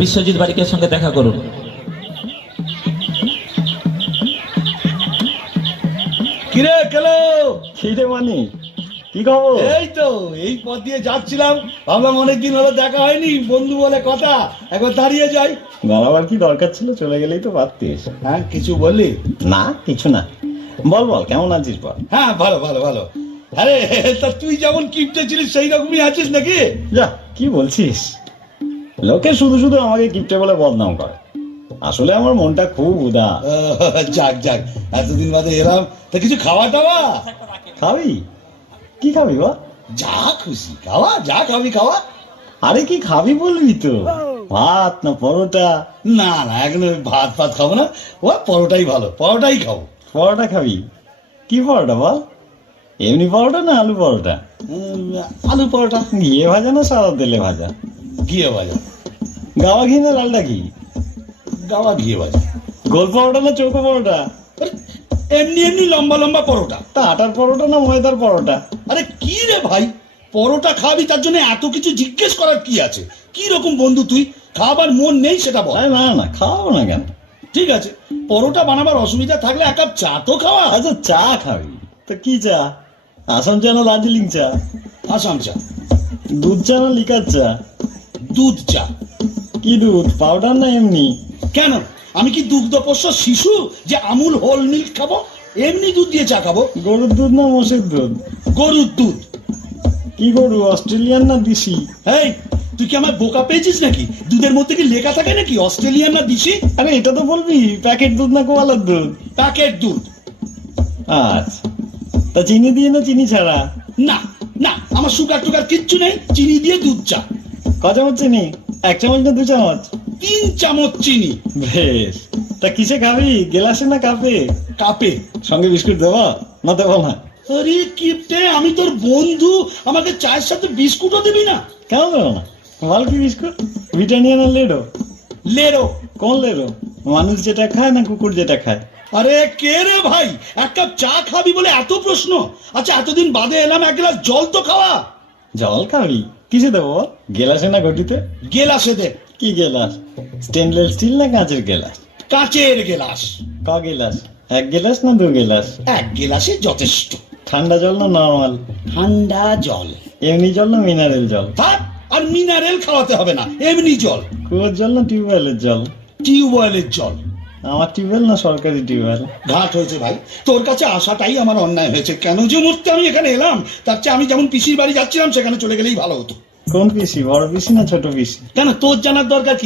বিশ্বজিৎ বারিকের সঙ্গে দেখা করুন। কিরে কেলো খিদে মানি কি খবর? এই তো এই পথ দিয়ে যাচ্ছিলাম, ভাবলাম অনেকদিন হলো দেখা হয়নি, বন্ধু বলে কথা, একবার দাঁড়িয়ে যাই। দাঁড়াবার কি দরকার ছিল? চলে গেলেই তো পারতিস। হ্যাঁ কিছু বললি? না কিছু না, বল বল কেমন আছিস বল। হ্যাঁ ভালো ভালো ভালো। আরে তা তুই যেমন কিপটে ছিলিস সেই রকমই আছিস নাকি? যা কি বলছিস, লোকে শুধু শুধু আমাকে কিপটে বলে বদনাম করে, আসলে আমার মনটা খুব উদাস। যাক যাক, এতদিন বাদে এলাম, তা কিছু খাওয়া টাওয়া? খাবি? কি খাবি বা? যা খুশি খাওয়া, যা খাবি খাওয়া। আরে কি খাবি বলবি তো, ভাত না পরোটা? না না, এখন ওই ভাত ফাত খাবো না, ও পরোটাই ভালো, পরোটাই খাবো। পরোটা খাবি? কি পরোটা বল? এমনি পরোটা না আলু পরোটা? আলু পরোটা। ঘিয়ে ভাজা না সাদা তেলে ভাজা? ঘিয়ে ভাজা। গাওয়া ঘি না লালটা ঘি? গাওয়া ঘিয়ে ভাজা। গোল পরোটা না চৌকো পরোটা? এমনি এমনি লম্বা লম্বা পরোটা। তা আটার পরোটা না ময়দার পরোটা? আরে কি রে ভাই, পরোটা খাবি তার জন্য এত কিছু জিজ্ঞেস করার কি আছে? কি রকম বন্ধু তুই, খাবার মন নেই সেটা বল। আরে না না, খাওয়াবো না কেন? ঠিক আছে, পরোটা বানাবার অসুবিধা থাকলে এক কাপ চা তো খাওয়া। আচ্ছা চা খাবি তো কি চা? আসাম চা না দার্জিলিং চা? আসাম চা। দুধ চা না লিকার চা? দুধ চা। কি দুধ, পাউডার না এমনি? কেন, আমি কি দুগ্ধপোষ্য শিশু যে আমুল হোল মিল্ক খাবো? এমনি দুধ দিয়ে চা খাবো। গরুর দুধ না মোষের দুধ? গরুর দুধ। কি গরু, অস্ট্রেলিয়ান না দেশি? এই তুই কি আমার বোকা পেয়েছিস নাকি? দুধের মধ্যে কি লেখা থাকে নাকি অস্ট্রেলিয়ান না দেশি? আরে এটা তো বলবি প্যাকেট দুধ না গোয়ালার দুধ? প্যাকেট দুধ। আচ্ছা, তা চিনি দিয়ে না চিনি ছাড়া? না না, আমার সুগার টুগার কিচ্ছু নেই, চিনি দিয়ে দুধ চা। ক চামচ চিনি? 1 চামচ না 2 চামচ? 3 চামচ চিনি। বেশ, তা কিসে খাবি, গ্লাসে না কাপে? কাপে। সঙ্গে বিস্কুট দেবো না দেবো না? আরে কিপটে, আমি তোর বন্ধু, আমাকে চায়ের সাথে বিস্কুটও দিবি না? কেন দেবো না, বল কি বিস্কুট? ব্রিটানিয়া না লেডো? লেরো। কোন লেডো, মানুষ যেটা খায় না কুকুর যেটা খায়? আরে কে রে ভাই, এক কাপ চা খাবি বলে এত প্রশ্ন? আচ্ছা এতদিন বাদে এলাম, এক গ্লাস জল তো খাওয়া। জল খাবি? কিসে দেবো, গেলাসে না ঘটিতে? গেলাসে দে। কি গেলাস, স্টেনলেস স্টিল না কাঁচের গেলাস? কাঁচের গেলাস। ক গেলাস, 1 গেলাস না 2 গেলাস? এক গেলাসে যথেষ্ট। ঠান্ডা জল না নর্মাল? ঠান্ডা জল। এমনি জল না মিনারেল জল? থাক, আর মিনারেল খাওয়াতে হবে না, এমনি জল। কুয়োর জল না টিউবওয়েলের জল? টিউবওয়েলের জল। আমার টিউবওয়েল না সরকারি টিউবওয়েল? ঘাট হয়েছে ভাই, তোর কাছে আসাটাই আমার অন্যায় হয়েছে। কেন যে মুহূর্তে আমি এখানে এলাম, তার চেয়ে আমি যেমন পিসির বাড়ি যাচ্ছিলাম সেখানে চলে গেলেই ভালো হতো। কোন পিসি, বড় পিসি না ছোট পিসি? কেন, তোর জানার দরকার কি?